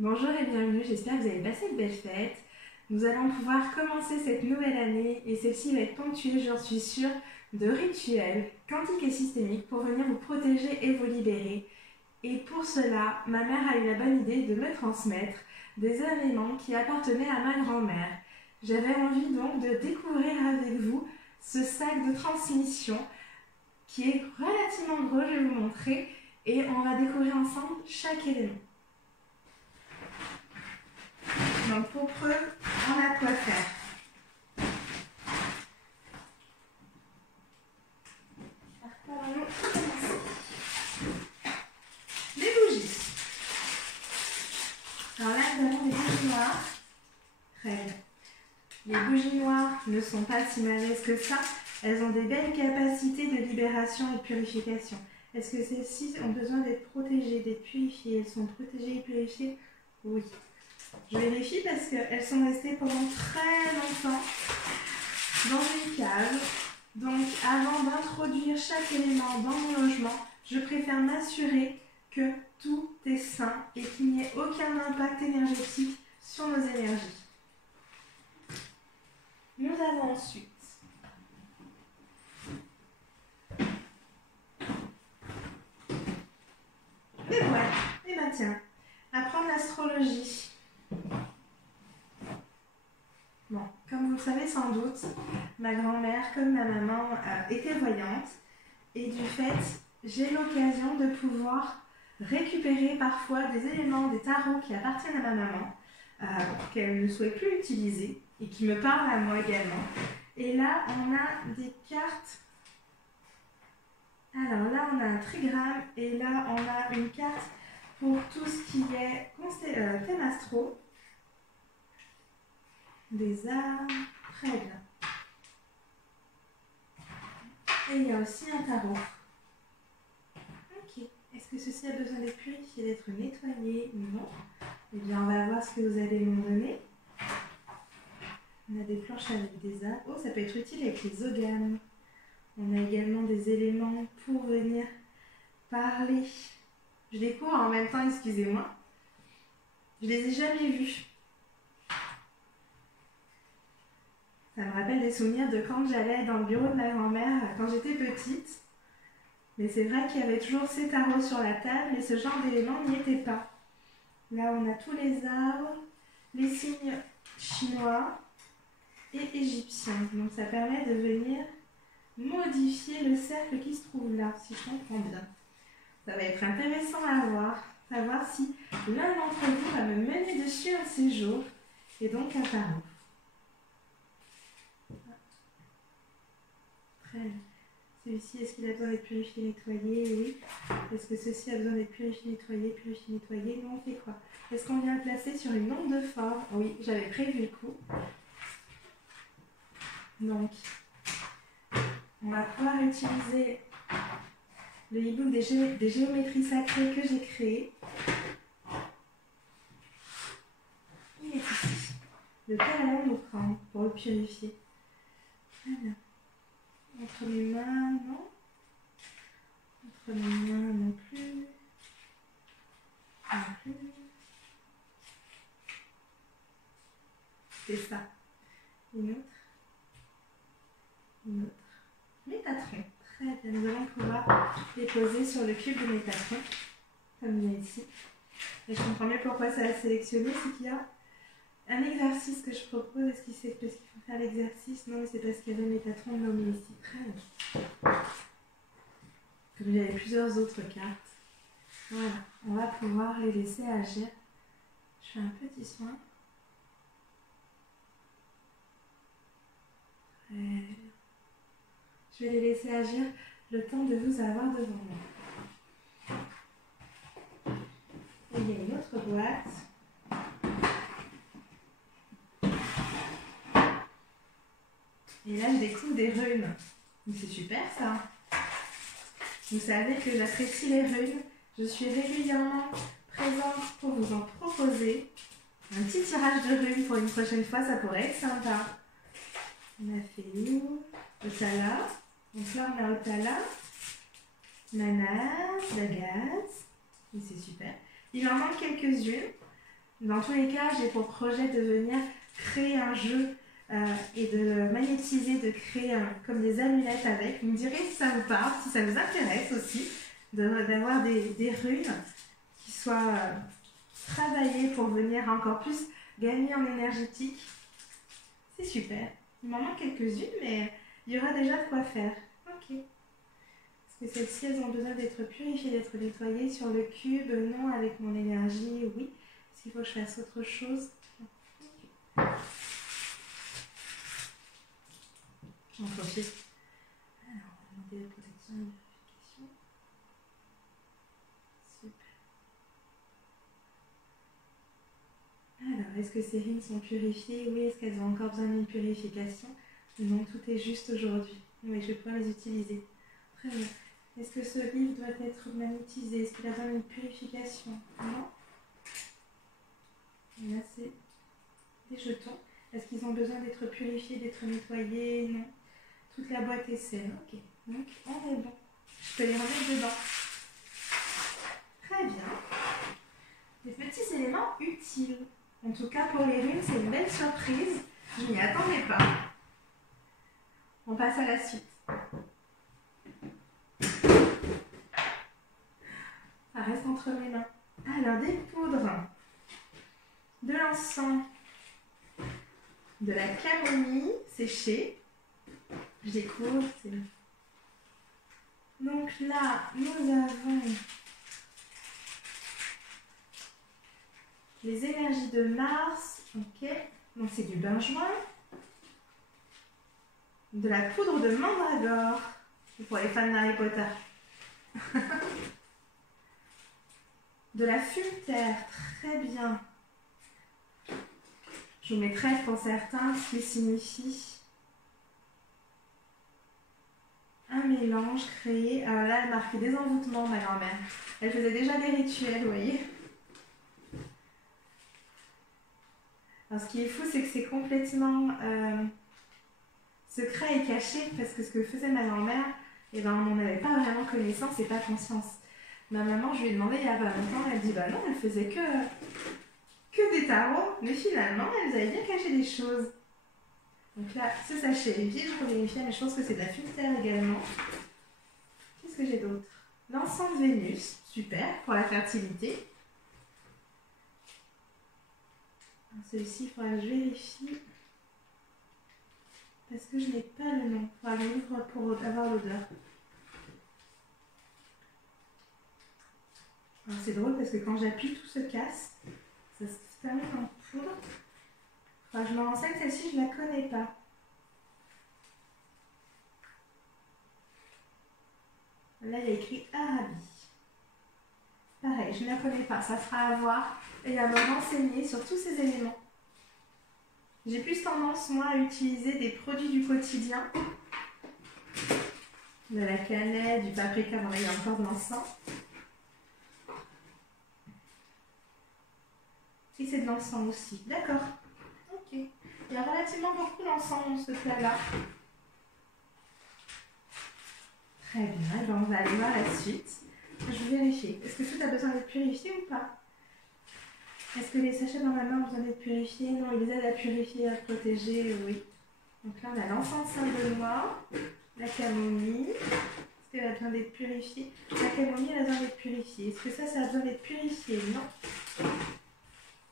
Bonjour et bienvenue, j'espère que vous avez passé de belles fêtes. Nous allons pouvoir commencer cette nouvelle année et celle-ci va être ponctuée, j'en suis sûre, de rituels quantiques et systémiques pour venir vous protéger et vous libérer. Et pour cela, ma mère a eu la bonne idée de me transmettre des éléments qui appartenaient à ma grand-mère. J'avais envie donc de découvrir avec vous ce sac de transmission qui est relativement gros, je vais vous montrer, et on va découvrir ensemble chaque élément. Donc pour preuve, on a quoi faire. Allons commencer. Les bougies. Alors là, nous avons des bougies noires. Très bien. Les bougies noires ne sont pas si mauvaises que ça. Elles ont des belles capacités de libération et de purification. Est-ce que celles-ci ont besoin d'être protégées, d'être purifiées? Elles sont protégées et purifiées? Oui. Je vérifie parce qu'elles sont restées pendant très longtemps dans une cave. Donc avant d'introduire chaque élément dans mon logement, je préfère m'assurer que tout est sain et qu'il n'y ait aucun impact énergétique sur nos énergies. Nous avons ensuite les boîtes. Et bien tiens, apprendre l'astrologie. Bon, comme vous le savez sans doute, ma grand-mère, comme ma maman, était voyante. Et du fait, j'ai l'occasion de pouvoir récupérer parfois des éléments, des tarots qui appartiennent à ma maman, qu'elle ne souhaite plus utiliser et qui me parlent à moi également. Et là, on a des cartes. Alors là, on a un trigramme et là, on a une carte pour tout ce qui est thème astro. Des arbres, très bien. Et il y a aussi un tarot. Ok. Est-ce que ceci a besoin d'être purifié, d'être nettoyé? Non. Eh bien, on va voir ce que vous allez nous donner. On a des planches avec des arbres. Oh, ça peut être utile avec les oganes. On a également des éléments pour venir parler. Je découvre en même temps, excusez-moi. Je les ai jamais vus. Ça me rappelle des souvenirs de quand j'allais dans le bureau de ma grand-mère quand j'étais petite. Mais c'est vrai qu'il y avait toujours ces tarots sur la table et ce genre d'éléments n'y était pas. Là, on a tous les arbres, les signes chinois et égyptiens. Donc ça permet de venir modifier le cercle qui se trouve là, si je comprends bien. Ça va être intéressant à voir, savoir si l'un d'entre vous va me mener dessus un séjour et donc un tarot. Très bien. Celui-ci, est-ce qu'il a besoin d'être purifié, nettoyé? Oui. Est-ce que ceci a besoin d'être purifié, nettoyé? Non, on fait quoi? Est-ce qu'on vient le placer sur une onde de forme? Oui, j'avais prévu le coup. Donc, on va pouvoir utiliser le e-book des géométries sacrées que j'ai créé. Il est ici. Lequel allons-nous prendre pour le purifier? Voilà. Entre les mains, non. Entre les mains, non plus. Non plus. C'est ça. Une autre. Une autre. Métatron. Très bien. Nous allons pouvoir les poser sur le cube de Métatron, comme il y a ici. Et je comprends mieux pourquoi ça a sélectionné, c'est qu'il y a un exercice que je propose. Est-ce qu'il sait parce qu'il faut faire l'exercice? Non, mais c'est parce qu'il y avait Métatron nommé ici. Très bien. Comme j'avais plusieurs autres cartes. Voilà, on va pouvoir les laisser agir. Je fais un petit soin. Très bien. Je vais les laisser agir le temps de vous avoir devant moi. Et il y a une autre boîte. Et là, je découvre des runes. Mais c'est super ça. Vous savez que j'apprécie les runes. Je suis régulièrement présente pour vous en proposer. Un petit tirage de runes pour une prochaine fois, ça pourrait être sympa. On a fait où? Otala. Donc là, on a Otala, Manas, Dagas. Et c'est super. Il en manque quelques-unes. Dans tous les cas, j'ai pour projet de venir créer un jeu et de magnétiser, de créer comme des amulettes avec. Vous me direz si ça vous parle, si ça vous intéresse aussi, d'avoir des runes qui soient travaillées pour venir encore plus gagner en énergétique. C'est super. Il m'en manque quelques-unes, mais il y aura déjà de quoi faire. Ok. Est-ce que celles-ci, elles ont besoin d'être purifiées, d'être nettoyées sur le cube? Non, avec mon énergie, oui. Est-ce qu'il faut que je fasse autre chose? Okay. J'en profite. Alors, on va demander la protection et la vérification. Super. Alors, est-ce que ces rines sont purifiées? Oui. Est-ce qu'elles ont encore besoin d'une purification? Non, tout est juste aujourd'hui. Oui, je vais pouvoir les utiliser. Très bien. Est-ce que ce livre doit être magnétisé? Est-ce qu'il a besoin d'une purification? Non. Et là, c'est des jetons. Est-ce qu'ils ont besoin d'être purifiés, d'être nettoyés? Non. Toute la boîte est saine. Ok. Donc, on est bon. Je peux les remettre dedans. Très bien. Des petits éléments utiles. En tout cas, pour les runes, c'est une belle surprise. Je n'y attendais pas. On passe à la suite. Ça reste entre mes mains. Alors, des poudres, de l'encens, de la camomille séchée. Je découvre. Donc là, nous avons les énergies de Mars. Ok. Donc c'est du benjoin. De la poudre de mandragore. Pour les fans d'Harry Potter. De la fumeterre, très bien. Je vous mettrai pour certains ce qui signifie un mélange créé. Alors là, elle marquait des envoûtements, ma grand-mère. Elle faisait déjà des rituels, vous voyez. Alors, ce qui est fou, c'est que c'est complètement secret et caché, parce que ce que faisait ma grand-mère, eh ben, on n'en avait pas vraiment connaissance et pas conscience. Ma maman, je lui ai demandé il y a pas longtemps, elle dit bah non, elle faisait que des tarots, mais finalement, elle avait bien caché des choses. Donc là, ce sachet est vide, je peux vérifier, mais je pense que c'est de la fumeterre également. Qu'est-ce que j'ai d'autre? L'encens de Vénus, super, pour la fertilité. Celui-ci, il faudra que je vérifie. Parce que je n'ai pas le nom. Il faudra que j'ouvre pour avoir l'odeur. C'est drôle parce que quand j'appuie, tout se casse. Ça se termine en poudre. Enfin, je me renseigne, celle-ci, je ne la connais pas. Là, il y a écrit Arabie. Pareil, je ne la connais pas. Ça sera à voir et à me renseigner sur tous ces éléments. J'ai plus tendance, moi, à utiliser des produits du quotidien. De la cannelle, du paprika, bon, là, il y a encore de l'encens. Et c'est de l'encens aussi. D'accord. Ok. Il y a relativement beaucoup d'encens dans ce plat-là. Très bien. Et ben, on va aller voir la suite. Je vais vérifier. Est-ce que tout a besoin d'être purifié ou pas? Est-ce que les sachets dans ma main ont besoin d'être purifiés? Non, ils aident à purifier, à protéger, oui. Donc là, on a l'encens de noix, la camomille. Est-ce qu'elle a besoin d'être purifiée? La camomille, elle a besoin d'être purifiée. Est-ce que ça a besoin d'être purifié? Non.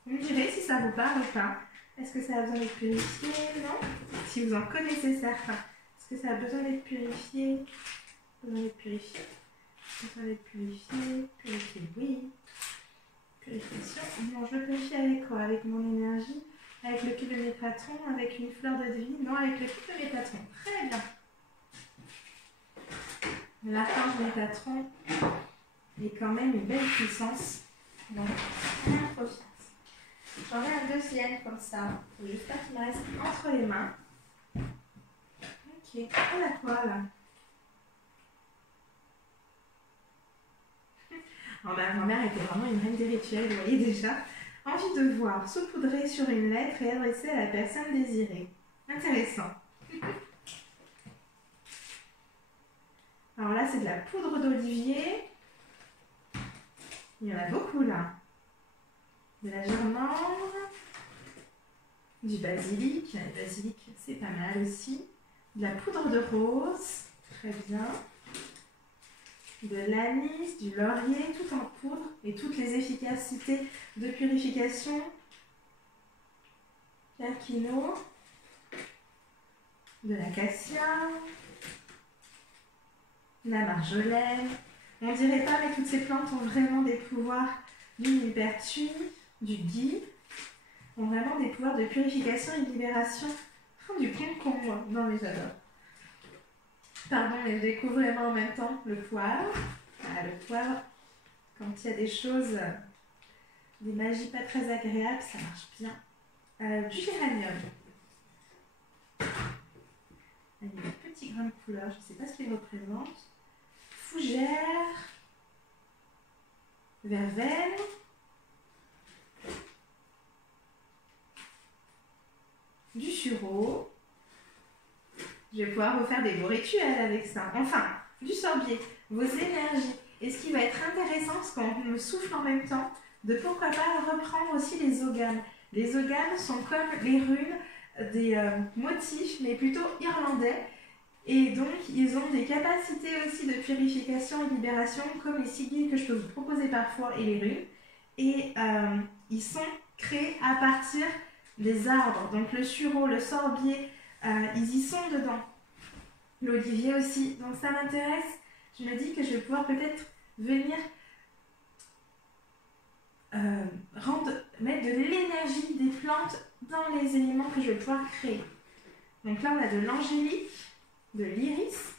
Vous me direz si ça vous parle ou pas. Est-ce que ça a besoin d'être purifié? Non. Si vous en connaissez certains. Est-ce que ça a besoin d'être purifié? Besoin d'être purifié. Besoin d'être purifié. Purifié, oui. Purification. Non, je le purifie avec quoi? Avec mon énergie? Avec le cube de mes patrons? Avec une fleur de vie? Non, avec le cube de mes patrons. Très bien. L'archange de mes patrons est quand même une belle puissance. Donc, on en profite. J'en ai un deuxième comme ça. J'espère qu'il me reste entre les mains. Ok. On a quoi là? Alors, ma grand-mère était vraiment une reine des rituels, vous voyez déjà. Envie de voir, saupoudrer sur une lettre et adresser à la personne désirée. Intéressant. Alors là, c'est de la poudre d'olivier. Il y en a beaucoup là. de la germandre, du basilic. Le basilic, c'est pas mal aussi. De la poudre de rose, très bien. De l'anis, du laurier, tout en poudre. Et toutes les efficacités de purification. Carquino. De l'acacia. La marjolaine. On dirait pas, mais toutes ces plantes ont vraiment des pouvoirs du millepertuis, du gui, ont vraiment des pouvoirs de purification et de libération. Oh, du concombre, non mais j'adore. Pardon, mais je découvre vraiment en même temps le poivre. Ah, le poivre, quand il y a des choses, des magies pas très agréables, ça marche bien. Du géranium. Il y a des petits grains de couleur, je ne sais pas ce qu'ils représentent. Fougère, verveine, du sureau. Je vais pouvoir vous faire des beaux rituels avec ça. Enfin, du sorbier, vos énergies. Et ce qui va être intéressant, c'est qu'on me souffle en même temps, de pourquoi pas reprendre aussi les ogames. Les ogames sont comme les runes des motifs, mais plutôt irlandais. Et donc, ils ont des capacités aussi de purification et de libération, comme les sigils que je peux vous proposer parfois et les runes. Et ils sont créés à partir des arbres. Donc, le sureau, le sorbier, ils y sont dedans. L'olivier aussi. Donc, ça m'intéresse. Je me dis que je vais pouvoir peut-être venir mettre de l'énergie des plantes dans les éléments que je vais pouvoir créer. Donc là, on a de l'angélique, de l'iris,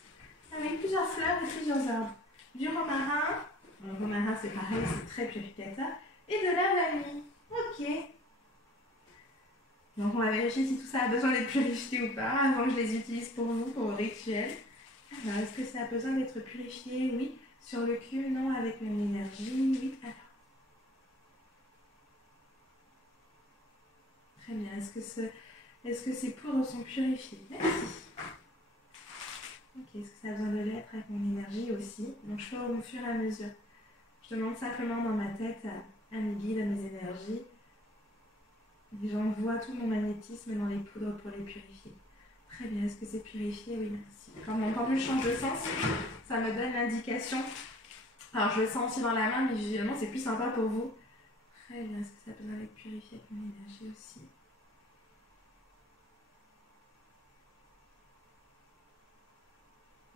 avec plusieurs fleurs et plusieurs arbres. Du romarin, le romarin c'est pareil, c'est très purificateur, et de la vanille. Ok. Donc on va vérifier si tout ça a besoin d'être purifié ou pas, avant que je les utilise pour vous, pour vos rituels. Alors, est-ce que ça a besoin d'être purifié? Oui. Sur le cul, non. Avec mon énergie, oui. Alors. Très bien. Est-ce que ces poudres sont purifiées? Merci. Ok, est-ce que ça a besoin de l'être avec mon énergie aussi? Donc je fais au fur et à mesure. Je demande simplement dans ma tête à mes guides, à mes énergies. Et j'envoie tout mon magnétisme dans les poudres pour les purifier. Très bien, est-ce que c'est purifié? Oui, merci. Quand mon pendule change de sens, ça me donne l'indication. Alors je le sens aussi dans la main, mais visuellement c'est plus sympa pour vous. Très bien, est-ce que ça a besoin d'être purifié avec mon énergie aussi?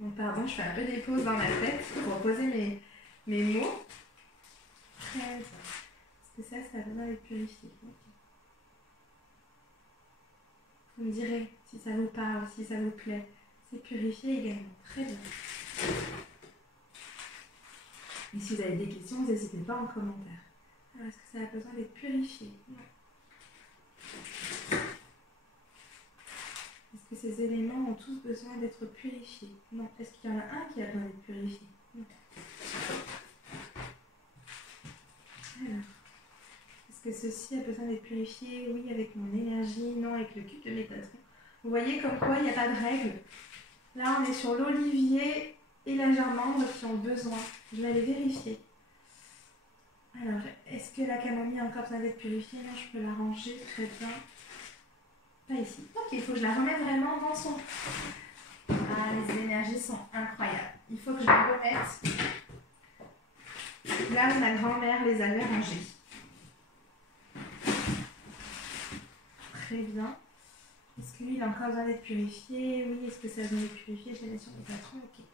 Bon, pardon, je fais un peu des pauses dans ma tête pour poser mes mots. Très bien. Est-ce que ça a besoin d'être purifié? Okay. Vous me direz si ça vous parle, si ça vous plaît. C'est purifié également. Très bien. Et si vous avez des questions, n'hésitez pas en commentaire. Alors, est-ce que ça a besoin d'être purifié? Non. Est-ce que ces éléments ont tous besoin d'être purifiés? Non. Est-ce qu'il y en a un qui a besoin d'être purifié? Non. Alors, est-ce que ceci a besoin d'être purifié? Oui, avec mon énergie. Non, avec le cube de Métatron. Vous voyez comme quoi il n'y a pas de règle. Là, on est sur l'olivier et la germandre qui ont besoin. Je vais aller vérifier. Alors, est-ce que la camomille a encore besoin d'être purifiée? Non, je peux la ranger très bien. Pas ici. Ok, il faut que je la remette vraiment dans son... Ah, les énergies sont incroyables. Il faut que je la remette là où ma grand-mère les avait rangées. Très bien. Est-ce que lui, il a encore besoin d'être purifié? Oui, est-ce que ça a besoin d'être purifié? Je l'ai sur mes patrons, ok.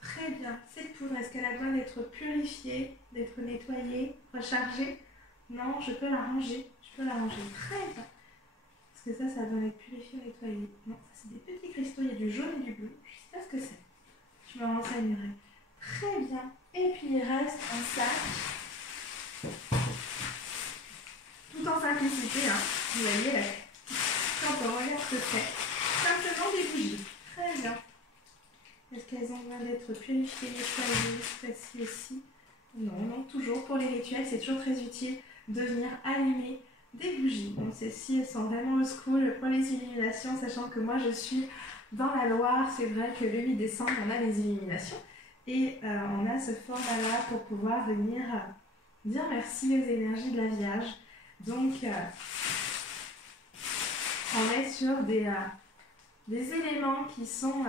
Très bien. Cette poudre, est-ce qu'elle a besoin d'être purifiée, d'être nettoyée, rechargée? Non, je peux la ranger. Je peux la ranger. Très bien. Est-ce que ça a besoin d'être purifié ou nettoyé? Non, ça c'est des petits cristaux. Il y a du jaune et du bleu. Je ne sais pas ce que c'est. Je me renseignerai. Très bien. Et puis il reste un sac. Tout en simplicité, hein. Vous voyez là. Quand on regarde ce que c'est, simplement des bougies. Très bien. Est-ce qu'elles ont besoin d'être purifiées, nettoyées, celle-ci aussi? Non, non, toujours pour les rituels, c'est toujours très utile de venir allumer des bougies. Donc celles-ci, elles sont vraiment au school pour les illuminations, sachant que moi je suis dans la Loire. C'est vrai que le 8 décembre, on a les illuminations. Et on a ce format-là pour pouvoir venir dire merci aux énergies de la Vierge, Donc, on est sur des éléments qui sont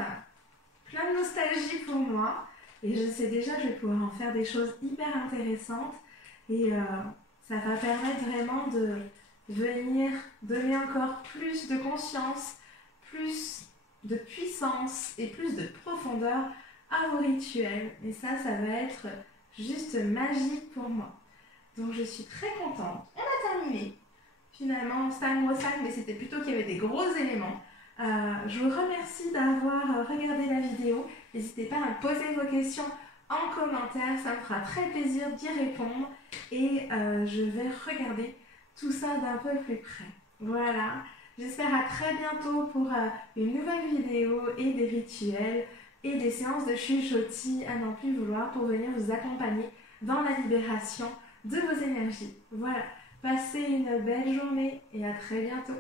plein de nostalgie pour moi. Et je sais déjà que je vais pouvoir en faire des choses hyper intéressantes. Et ça va permettre vraiment de venir donner encore plus de conscience, plus de puissance et plus de profondeur à vos rituels. Et ça va être juste magique pour moi. Donc je suis très contente. On a terminé. Finalement, c'était un gros sac, mais c'était plutôt qu'il y avait des gros éléments. Je vous remercie d'avoir regardé la vidéo. N'hésitez pas à me poser vos questions en commentaire, ça me fera très plaisir d'y répondre. Et je vais regarder tout ça d'un peu plus près. Voilà, j'espère à très bientôt pour une nouvelle vidéo et des rituels et des séances de chuchotis à n'en plus vouloir pour venir vous accompagner dans la libération de vos énergies. Voilà, passez une belle journée et à très bientôt.